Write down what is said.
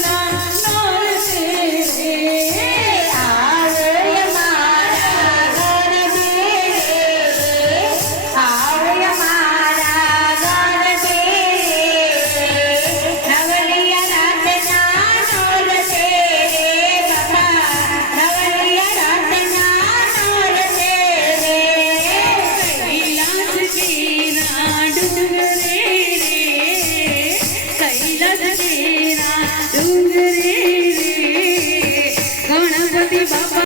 nice. Ganpati Bapa